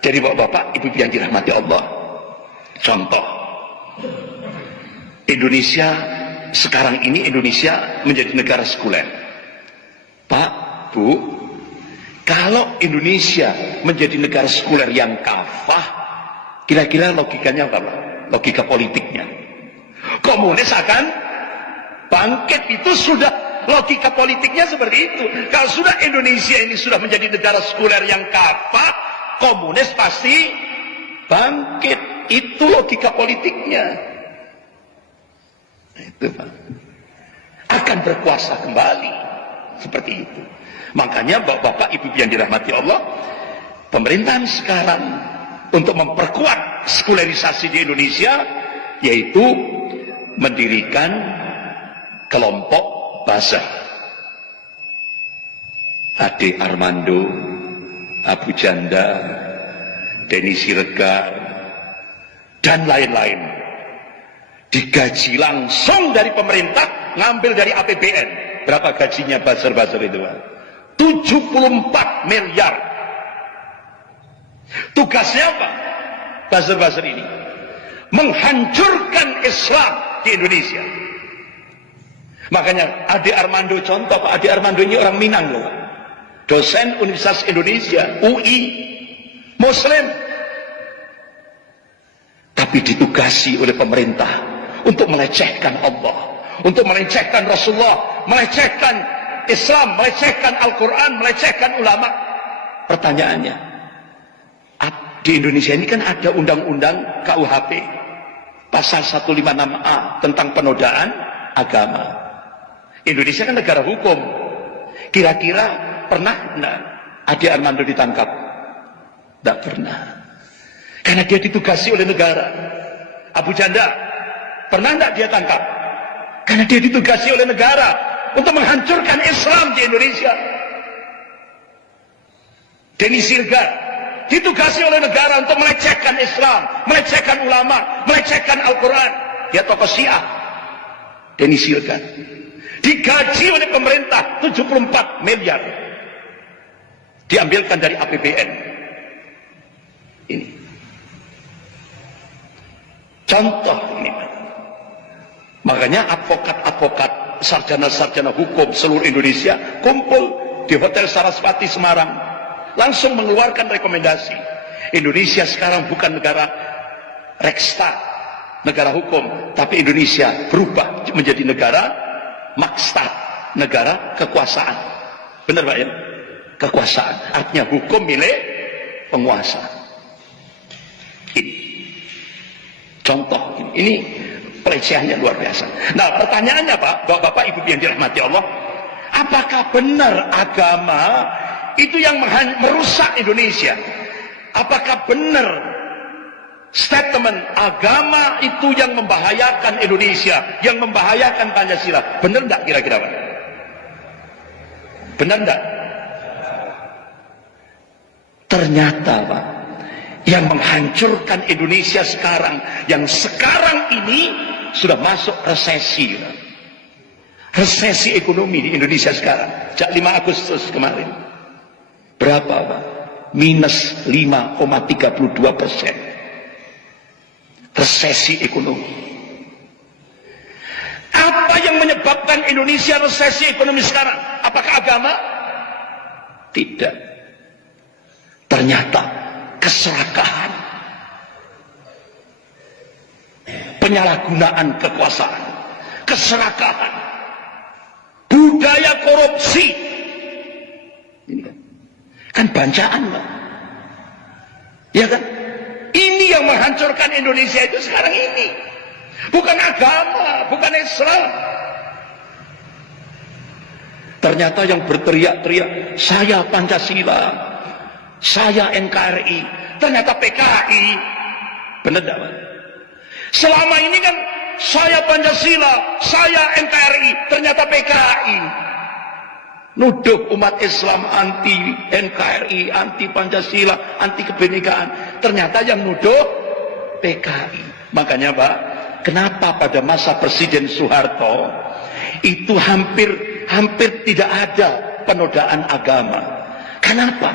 Jadi bapak-bapak, ibu yang dirahmati Allah, contoh Indonesia sekarang ini, Indonesia menjadi negara sekuler. Pak, Bu, kalau Indonesia menjadi negara sekuler yang kafah, kira-kira logikanya apa? Logika politiknya, komunis akan bangkit. Itu sudah logika politiknya seperti itu. Kalau sudah Indonesia ini sudah menjadi negara sekuler yang kafah, komunis pasti bangkit. Itu logika politiknya. Itu Pak, akan berkuasa kembali seperti itu. Makanya bapak-bapak, ibu yang dirahmati Allah, pemerintahan sekarang untuk memperkuat sekulerisasi di Indonesia, yaitu mendirikan kelompok buzzer. Ade Armando, Abu Janda, Denny Siregar, dan lain-lain, digaji langsung dari pemerintah, ngambil dari APBN. Berapa gajinya buzzer-buzzer itu? 74 miliar. Tugasnya apa buzzer-buzzer ini? Menghancurkan Islam di Indonesia. Makanya Ade Armando, contoh Pak Ade Armando ini orang Minang loh, dosen Universitas Indonesia, UI, Muslim, tapi ditugasi oleh pemerintah untuk melecehkan Allah, untuk melecehkan Rasulullah, melecehkan Islam, melecehkan Al-Quran, melecehkan ulama. Pertanyaannya, di Indonesia ini kan ada undang-undang KUHP pasal 156A tentang penodaan agama. Indonesia kan negara hukum. Kira-kira pernah enggak Ade Armando ditangkap? Tidak pernah, karena dia ditugasi oleh negara. Abu Janda, pernah enggak dia tangkap? Karena dia ditugasi oleh negara untuk menghancurkan Islam di Indonesia. Denny Siregar ditugasi oleh negara untuk melecehkan Islam, melecehkan ulama, melecehkan Al-Quran. Dia tokoh Syiah. Denny Siregar digaji oleh pemerintah 74 miliar, diambilkan dari APBN. Ini contoh ini. Makanya advokat-advokat, sarjana-sarjana hukum seluruh Indonesia kumpul di Hotel Saraswati Semarang, langsung mengeluarkan rekomendasi. Indonesia sekarang bukan negara Reksta, negara hukum, tapi Indonesia berubah menjadi negara Makstat, negara kekuasaan. Benar Pak ya? Kekuasaan, artinya hukum milik penguasa. Ini contoh, ini pelecehannya luar biasa. Nah pertanyaannya Pak, Bapak Ibu yang dirahmati Allah, apakah benar agama itu yang merusak Indonesia? Apakah benar statement agama itu yang membahayakan Indonesia, yang membahayakan Pancasila? Benar enggak kira-kira Pak? Benar enggak? Ternyata Pak, yang menghancurkan Indonesia sekarang, yang sekarang ini sudah masuk resesi. Resesi ekonomi di Indonesia sekarang sejak 5 Agustus kemarin. Berapa Pak? Minus 5,32%. Resesi ekonomi. Apa yang menyebabkan Indonesia resesi ekonomi sekarang? Apakah agama? Tidak. Ternyata keserakahan, penyalahgunaan kekuasaan, keserakahan, budaya korupsi. Ini kan bancaan Pak, ya kan? Ini yang menghancurkan Indonesia itu sekarang ini, bukan agama, bukan Islam. Ternyata yang berteriak-teriak saya Pancasila, saya NKRI, ternyata PKI. Benar tidak Pak? Selama ini kan saya Pancasila, saya NKRI, ternyata PKI. Nuduh umat Islam anti NKRI, anti Pancasila, anti kebinekaan. Ternyata yang nuduh PKI. Makanya Pak, kenapa pada masa Presiden Soeharto itu hampir tidak ada penodaan agama? Kenapa?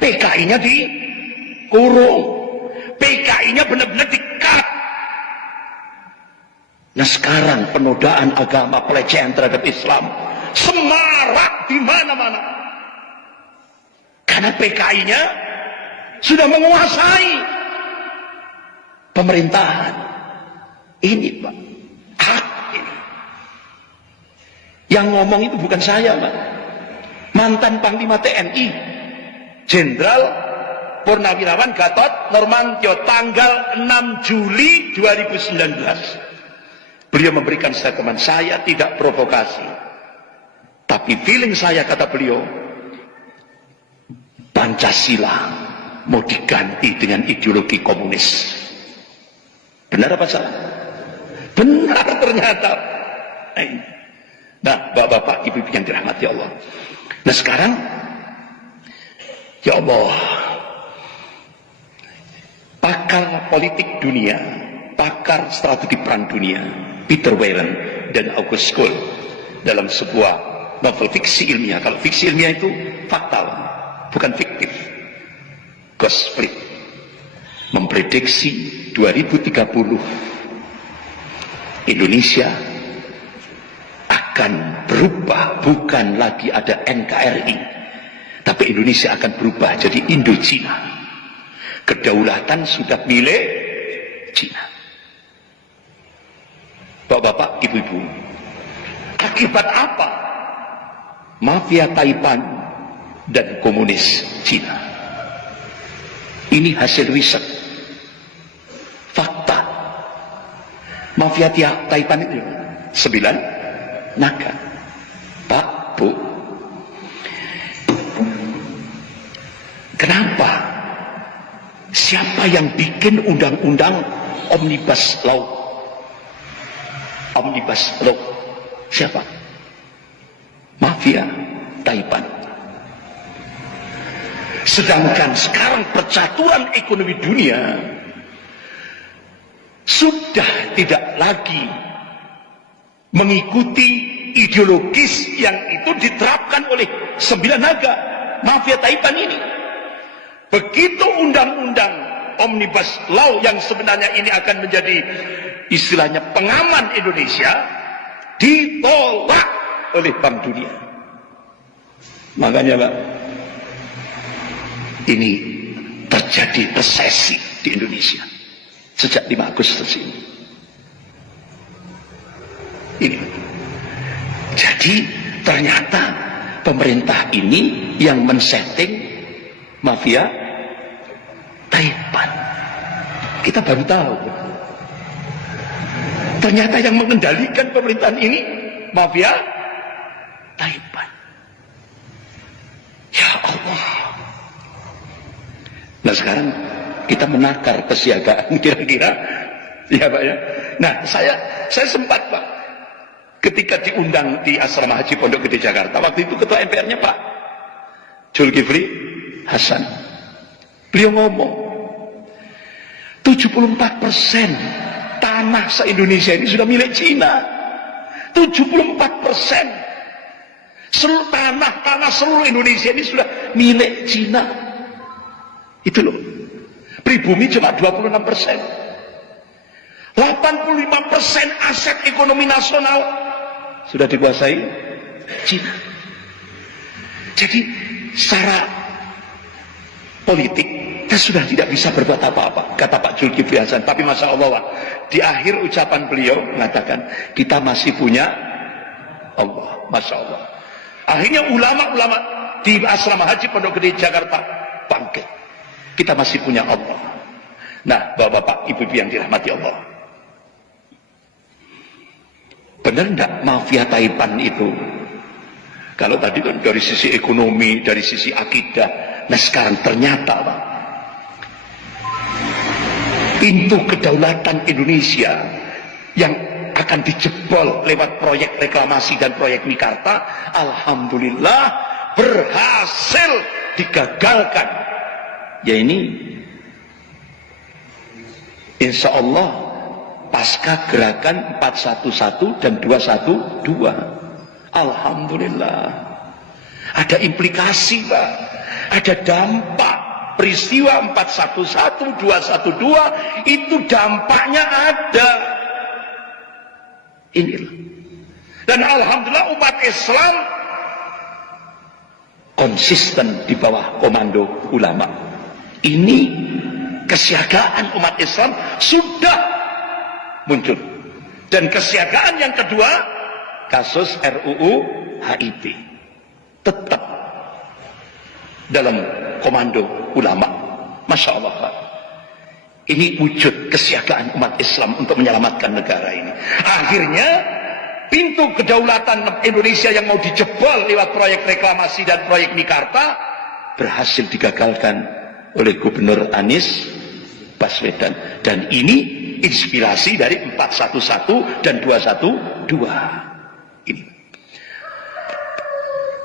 PKI-nya kurung. PKI-nya benar-benar di-cut. Nah sekarang penodaan agama, pelecehan terhadap Islam semarak di mana-mana. Karena PKI-nya sudah menguasai pemerintahan. Ini Pak, hak ini. Yang ngomong itu bukan saya Pak. Mantan Panglima TNI, Jenderal Purnawirawan Gatot Nurmantio, tanggal 6 Juli 2019. Beliau memberikan statement, saya tidak provokasi. Tapi feeling saya, kata beliau, Pancasila mau diganti dengan ideologi komunis. Benar apa salah? Benar ternyata. Nah, bapak-bapak, ibu-ibu yang dirahmati Allah. Nah sekarang, ya Allah, pakar politik dunia, pakar strategi perang dunia, Peter Weyland dan August School, dalam sebuah novel fiksi ilmiah. Kalau fiksi ilmiah itu fakta, bukan fiktif. Ghost Split memprediksi 2030 Indonesia akan berubah, bukan lagi ada NKRI, tapi Indonesia akan berubah jadi Indochina. Kedaulatan sudah milik Cina. Bapak-bapak, ibu-ibu, akibat apa? Mafia Taipan dan komunis Cina. Ini hasil riset, fakta. Mafia Taipan itu 9 naga. Pak, Bu, kenapa? Siapa yang bikin undang-undang Omnibus Law? Omnibus Law. Siapa? Mafia Taipan. Sedangkan sekarang percaturan ekonomi dunia sudah tidak lagi mengikuti ideologis yang itu diterapkan oleh 9 naga Mafia Taipan ini. Begitu undang-undang Omnibus Law yang sebenarnya ini akan menjadi istilahnya pengaman Indonesia, ditolak oleh Bank Dunia. Makanya Pak, ini terjadi resesi di Indonesia sejak 5 Agustus ini. Ini. Jadi ternyata pemerintah ini yang men-setting mafia Taipan. Kita baru tahu. Ternyata yang mengendalikan pemerintahan ini mafia Taipan. Ya Allah. Nah sekarang kita menakar kesiagaan kira-kira, ya Pak ya. Nah saya sempat Pak, ketika diundang di Asrama Haji Pondok Gede Jakarta, waktu itu ketua MPR-nya Pak Zulkifli Hasan, beliau ngomong 74% tanah se-Indonesia ini sudah milik Cina. 74% seluruh tanah seluruh Indonesia ini sudah milik Cina. Itu loh. Pribumi cuma 26%. 85% aset ekonomi nasional sudah dikuasai Cina. Jadi secara politik kita sudah tidak bisa berbuat apa-apa, kata Pak Zulkifli Hasan. Tapi Masya Allah, di akhir ucapan beliau mengatakan kita masih punya Allah. Masya Allah. Akhirnya ulama-ulama di Asrama Haji Pondok Gede Jakarta bangkit. Kita masih punya Allah. Nah, bapak-bapak, ibu-ibu yang dirahmati Allah, benar enggak mafia Taipan itu? Kalau tadi kan dari sisi ekonomi, dari sisi akidah, nah sekarang ternyata Pak, pintu kedaulatan Indonesia yang akan dijebol lewat proyek reklamasi dan proyek Mikarta, alhamdulillah berhasil digagalkan. Ya ini insya Allah pasca gerakan 411 dan 212, alhamdulillah ada implikasi Pak, ada dampak peristiwa 411, 212 itu dampaknya ada. Inilah. Dan alhamdulillah umat Islam konsisten di bawah komando ulama. Ini kesiagaan umat Islam sudah muncul. Dan kesiagaan yang kedua, kasus RUU HIP tetap dalam komando ulama. Masya Allah, Pak. Ini wujud kesiagaan umat Islam untuk menyelamatkan negara ini. Akhirnya pintu kedaulatan Indonesia yang mau dijebol lewat proyek reklamasi dan proyek Mekarta berhasil digagalkan oleh Gubernur Anies Baswedan. Dan ini inspirasi dari 411 dan 212. Ini.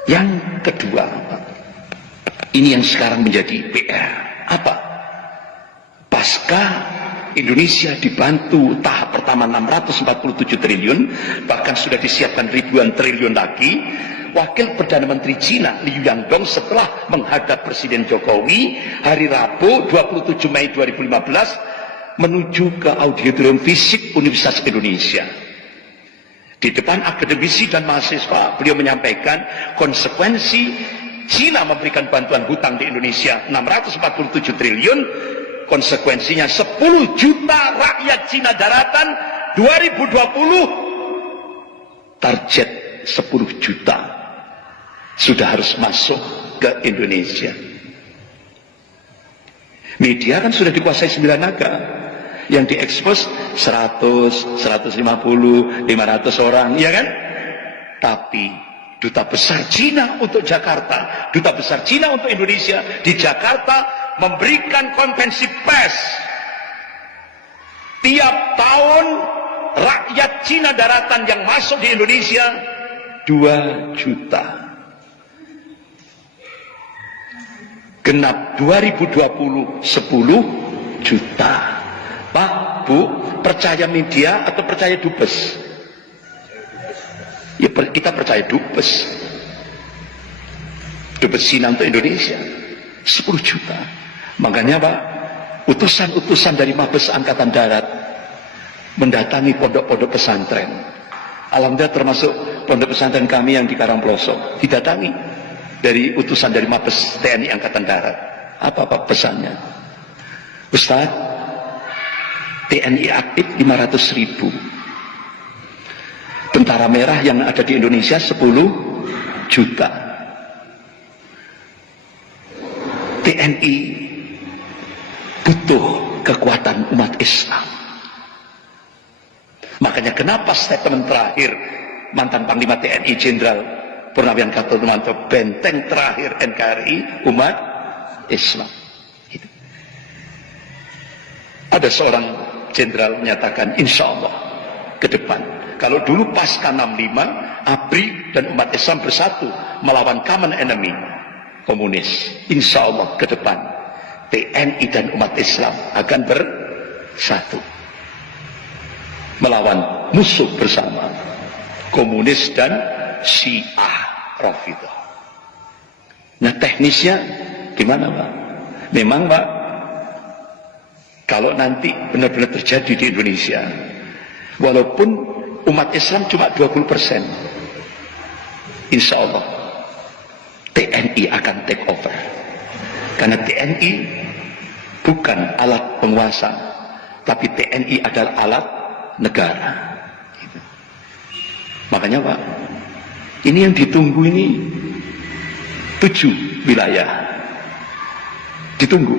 Yang kedua, ini yang sekarang menjadi PR. Apa? Pasca Indonesia dibantu tahap pertama 647 triliun, bahkan sudah disiapkan ribuan triliun lagi. Wakil Perdana Menteri Cina Liu Yangdong setelah menghadap Presiden Jokowi hari Rabu 27 Mei 2015 menuju ke auditorium fisik Universitas Indonesia. Di depan akademisi dan mahasiswa, beliau menyampaikan konsekuensi Cina memberikan bantuan hutang di Indonesia 647 triliun, konsekuensinya 10 juta rakyat Cina daratan 2020 target 10 juta sudah harus masuk ke Indonesia. Media kan sudah dikuasai 9 naga yang diekspos 100, 150, 500 orang, ya kan? Tapi Duta Besar Cina untuk Jakarta, Duta Besar Cina untuk Indonesia di Jakarta memberikan konferensi pers. Tiap tahun rakyat Cina daratan yang masuk di Indonesia 2 juta. Genap 2020 10 juta. Pak, Bu, percaya media atau percaya dubes? Ya, kita percaya dubes. Dubes Cina untuk Indonesia 10 juta. Makanya Pak, utusan-utusan dari Mabes Angkatan Darat mendatangi pondok-pondok pesantren. Alhamdulillah termasuk pondok pesantren kami yang di Karangplosok didatangi dari utusan dari Mabes TNI Angkatan Darat. Apa Pak pesannya? Ustaz, TNI aktif 500.000. Tentara merah yang ada di Indonesia 10 juta. TNI butuh kekuatan umat Islam. Makanya kenapa statement terakhir mantan Panglima TNI Jenderal Purnawian Gatot Nurmantio, benteng terakhir NKRI umat Islam. Gitu. Ada seorang jenderal menyatakan, insya Allah ke depan, kalau dulu pasca 65 ABRI dan umat Islam bersatu melawan common enemy komunis, insya Allah ke depan TNI dan umat Islam akan bersatu melawan musuh bersama komunis dan Syiah Rafidhah. Nah, teknisnya gimana Pak? Memang Pak, kalau nanti benar-benar terjadi di Indonesia, walaupun umat Islam cuma 20%, insya Allah TNI akan take over. Karena TNI bukan alat penguasa, tapi TNI adalah alat negara. Gitu. Makanya Pak, ini yang ditunggu ini 7 wilayah ditunggu.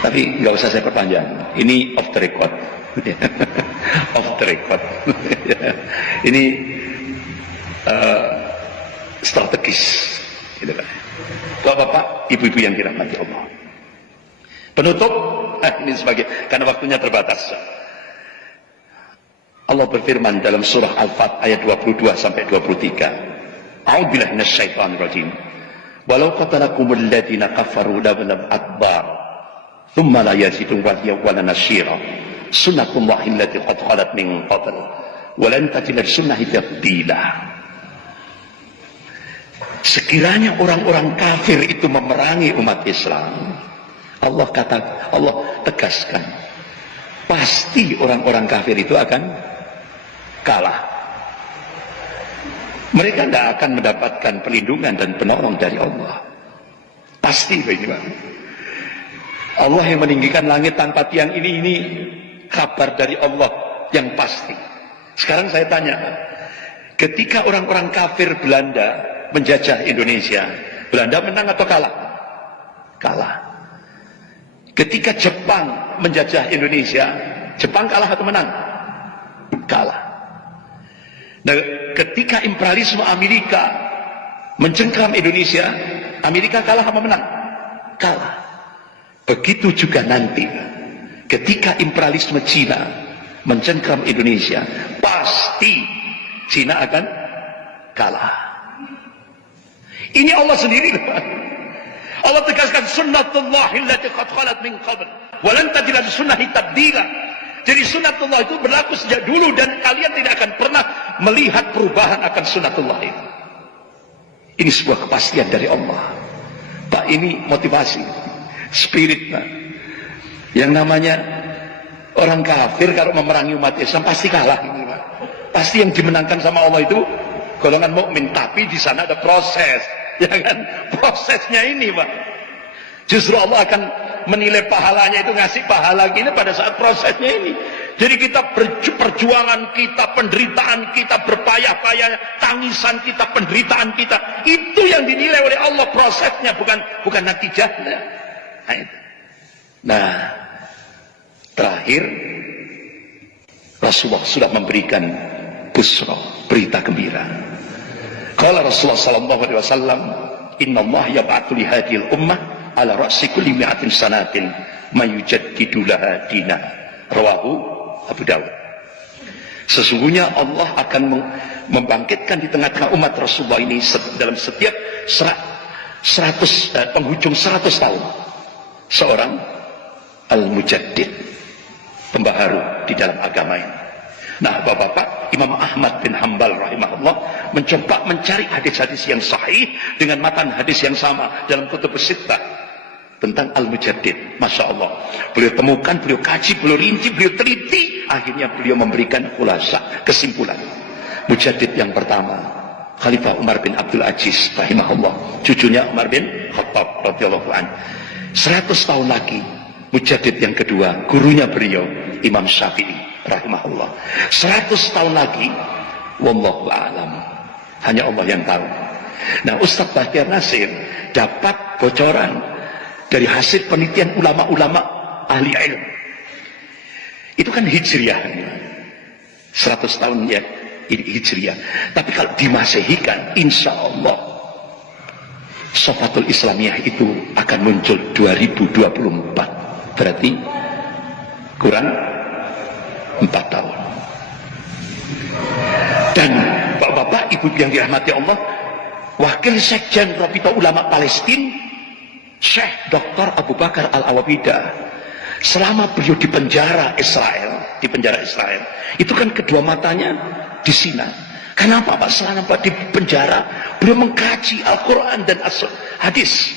Tapi nggak usah saya perpanjang. Ini off the record. Off the record. Ini strategis, gitu kan. Bapak-bapak, ibu-ibu yang dirahmati Allah. Penutup, ini sebagai karena waktunya terbatas. Allah berfirman dalam surah Al-Fat ayat 22 sampai 23. A'udzubillahi minasyaitonir rajim. Walau qatalakumul ladzina kafaru labanab akbar, thumma la yazidun waliya wala nasyira. Sunnatullahi allati qad khalat min qabl, wa lan tajida sunnati tabdila. sekiranya orang-orang kafir itu memerangi umat Islam, Allah tegaskan, pasti orang-orang kafir itu akan kalah. Mereka tidak akan mendapatkan perlindungan dan penolong dari Allah. Pasti begini, Pak. Allah yang meninggikan langit tanpa tiang ini kabar dari Allah yang pasti. Sekarang saya tanya, ketika orang-orang kafir Belanda menjajah Indonesia, Belanda menang atau kalah? Kalah. Ketika Jepang menjajah Indonesia, Jepang kalah atau menang? Kalah. Nah, ketika imperialisme Amerika mencengkram Indonesia, Amerika kalah atau menang? Kalah. Begitu juga nanti ketika imperialisme Cina mencengkram Indonesia, pasti Cina akan kalah. Ini Allah sendiri. Allah tegaskan sunnatullahi allati qad khalat min qabl wa lan tajida lisunnahi tabdila. Jadi sunnatullah itu berlaku sejak dulu dan kalian tidak akan pernah melihat perubahan akan sunnatullah itu. Ini sebuah kepastian dari Allah. Pak, ini motivasi, spirit, Pak. Yang namanya orang kafir kalau memerangi umat Islam pasti kalah ini, Pak. Pasti yang dimenangkan sama Allah itu golongan mukmin, tapi di sana ada proses, ya kan? Prosesnya ini, Pak. Justru Allah akan menilai pahalanya itu, ngasih pahala gini pada saat prosesnya ini. Jadi kita perjuangan kita, penderitaan kita, berpayah-payah, tangisan kita, penderitaan kita, itu yang dinilai oleh Allah prosesnya, bukan natijahnya. Nah, terakhir Rasulullah sudah memberikan busra, berita gembira. Kalau Rasulullah sallallahu alaihi wasallam, "Inna Allah yab'atsu li hadhil ummah ala ra'si kulli mi'atin sanatin mayujaddidu laha dinah." Rawahu Abu Dawud. Sesungguhnya Allah akan membangkitkan di tengah-tengah umat Rasulullah ini dalam setiap penghujung 100 tahun seorang al-mujaddid, pembaharu di dalam agama ini. Nah, Bapak-bapak, Imam Ahmad bin Hanbal rahimahullah mencoba mencari hadis-hadis yang sahih dengan matan hadis yang sama dalam Kutubus Sittah tentang al-mujaddid. Masya Allah, beliau temukan, beliau kaji, beliau rinci, beliau teliti, akhirnya beliau memberikan khulasa, kesimpulan. Mujaddid yang pertama Khalifah Umar bin Abdul Aziz rahimahullah, cucunya Umar bin Khattab radhiyallahu anhu. 100 tahun lagi mujaddid yang kedua, gurunya beliau Imam Syafi'i rahimahullah. 100 tahun lagi, wallahu a'lam, hanya Allah yang tahu. Nah, Ustaz Bahtiar Nasir dapat bocoran dari hasil penelitian ulama-ulama ahli ilmu. Itu kan hijriah, 100 tahun ya hijriah. Tapi kalau dimasehikan, insya Allah Safatul Islamiyah itu akan muncul 2024. Berarti kurang 4 tahun. Dan Bapak-bapak, Ibu yang dirahmati Allah, Wakil Sekjen Rabita Ulama Palestina Syekh Dr. Abu Bakar Al-Awabidah, selama beliau di penjara Israel, itu kan kedua matanya di Sina. Kenapa Pak? Selama Pak di penjara, beliau mengkaji Al-Quran dan hadis.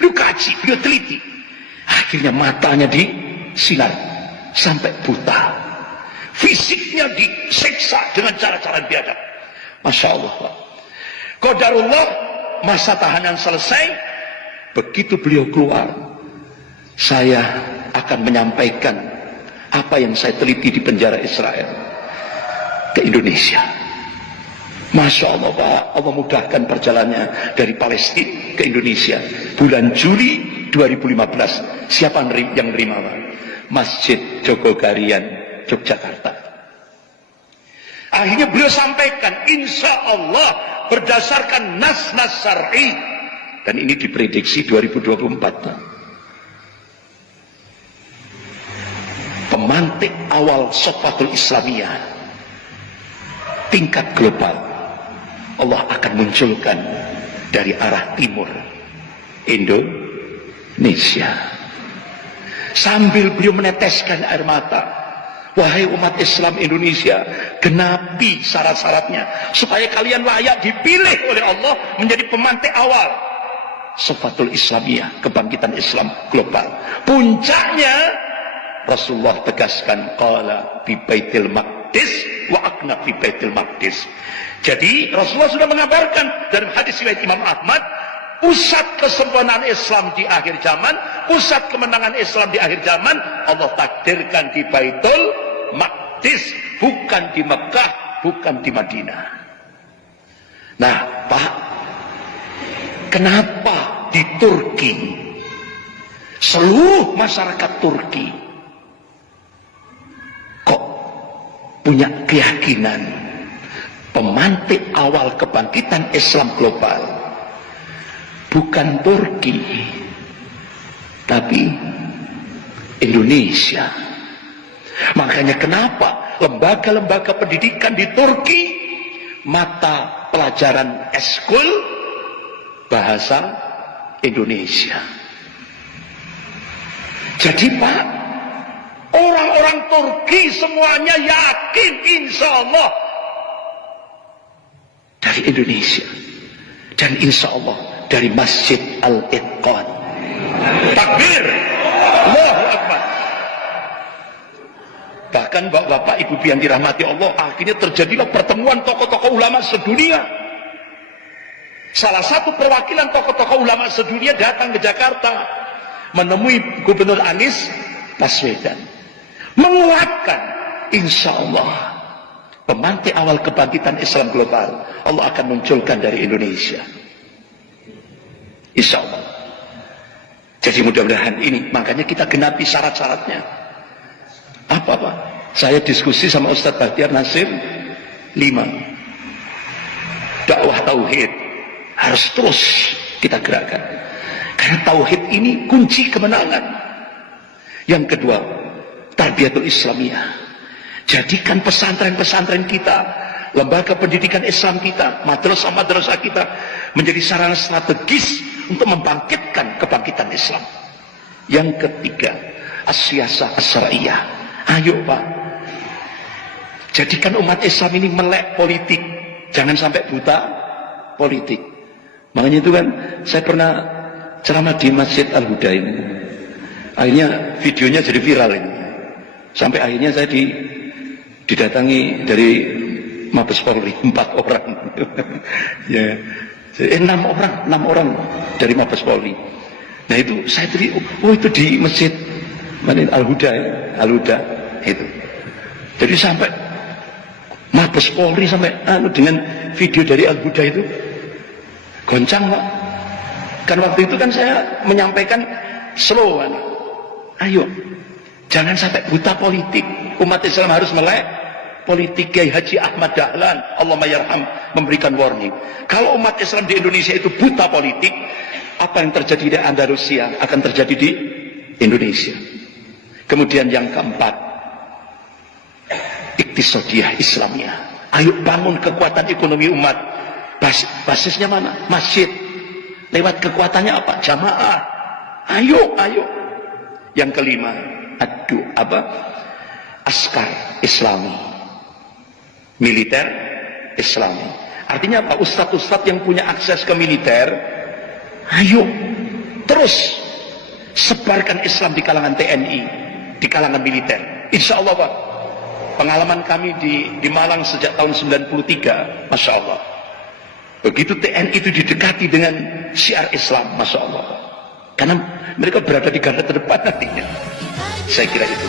Beliau kaji, beliau teliti. Akhirnya matanya disinar sampai buta. Fisiknya disiksa dengan cara-cara biadab. Masya Allah, Pak. Qadarullah, masa tahanan selesai. Begitu beliau keluar, saya akan menyampaikan apa yang saya teliti di penjara Israel ke Indonesia. Masya Allah, Pak. Allah mudahkan perjalanannya dari Palestina ke Indonesia. Bulan Juli 2015. Siapa yang menerima, Pak? Masjid Jogogarian, Yogyakarta. Akhirnya beliau sampaikan, insya Allah berdasarkan nas-nas syar'i, dan ini diprediksi 2024. Pemantik awal Safatul Islamiyah tingkat global Allah akan munculkan dari arah timur Indonesia. Sambil beliau meneteskan air mata, Wahai umat Islam Indonesia, genapi syarat-syaratnya supaya kalian layak dipilih oleh Allah menjadi pemantik awal Safatul Islamiyah, kebangkitan Islam global. Puncaknya Rasulullah tegaskan, qala fi Baitul Maqdis wa akna fi Baitul Maqdis. Jadi Rasulullah sudah mengabarkan dalam hadis riwayat Imam Ahmad, pusat kesempurnaan Islam di akhir zaman, pusat kemenangan Islam di akhir zaman, Allah takdirkan di Baitul Maqdis, bukan di Mekah, bukan di Madinah. Nah, Pak, kenapa di Turki seluruh masyarakat Turki kok punya keyakinan pemantik awal kebangkitan Islam global bukan Turki, tapi Indonesia? Makanya kenapa lembaga-lembaga pendidikan di Turki mata pelajaran eskul bahasa Indonesia. Jadi Pak, orang-orang Turki semuanya yakin insya Allah dari Indonesia, dan insya Allah dari Masjid Al-Itqan. Takbir, Allahu Akbar. Bahkan bapak-bapak, ibu yang dirahmati Allah, akhirnya terjadilah pertemuan tokoh-tokoh ulama sedunia. Salah satu perwakilan tokoh-tokoh ulama sedunia datang ke Jakarta menemui Gubernur Anies Baswedan, menguatkan insya Allah pemantik awal kebangkitan Islam global Allah akan munculkan dari Indonesia, insya Allah. Jadi mudah-mudahan ini, makanya kita genapi syarat-syaratnya. Apa Pak? Saya diskusi sama Ustadz Bahtiar Nasir 5. Dakwah tauhid harus terus kita gerakkan, karena tauhid ini kunci kemenangan. Yang kedua, tarbiyatul Islamiyah. Jadikan pesantren-pesantren kita, lembaga pendidikan Islam kita, madrasah-madrasah kita menjadi sarana strategis untuk membangkitkan kebangkitan Islam. Yang ketiga, as-siyasah as-syar'iyyah. Ayo Pak, jadikan umat Islam ini melek politik, jangan sampai buta politik. Makanya itu kan saya pernah ceramah di Masjid Al-Huda ini, akhirnya videonya jadi viral ini, sampai akhirnya saya didatangi dari Mabes Polri 4 orang ya, 6 orang dari Mabes Polri. Nah itu saya tadi, oh itu di Masjid Al-Huda ya, Al-Huda itu. Jadi sampai Mabes Polri sampai dengan video dari Al-Huda itu goncang Pak. Kan waktu itu kan saya menyampaikan slogan, ayo jangan sampai buta politik, umat Islam harus melek politik. Kiai Haji Ahmad Dahlan Allahumma yarham memberikan warning, kalau umat Islam di Indonesia itu buta politik, apa yang terjadi di Andalusia akan terjadi di Indonesia. Kemudian yang keempat, iktisadiyah Islamiyah. Ayo bangun kekuatan ekonomi umat. Basisnya mana? Masjid. Lewat kekuatannya apa? Jamaah. Ayo. Yang kelima, askar Islami, militer Islami. Artinya apa? Ustadz-ustadz yang punya akses ke militer, ayo terus sebarkan Islam di kalangan TNI, di kalangan militer. Insya Allah Pak, pengalaman kami di Malang sejak tahun 93, Masya Allah, begitu TNI itu didekati dengan syiar Islam, Masya Allah, karena mereka berada di garda terdepan nantinya. Saya kira itu.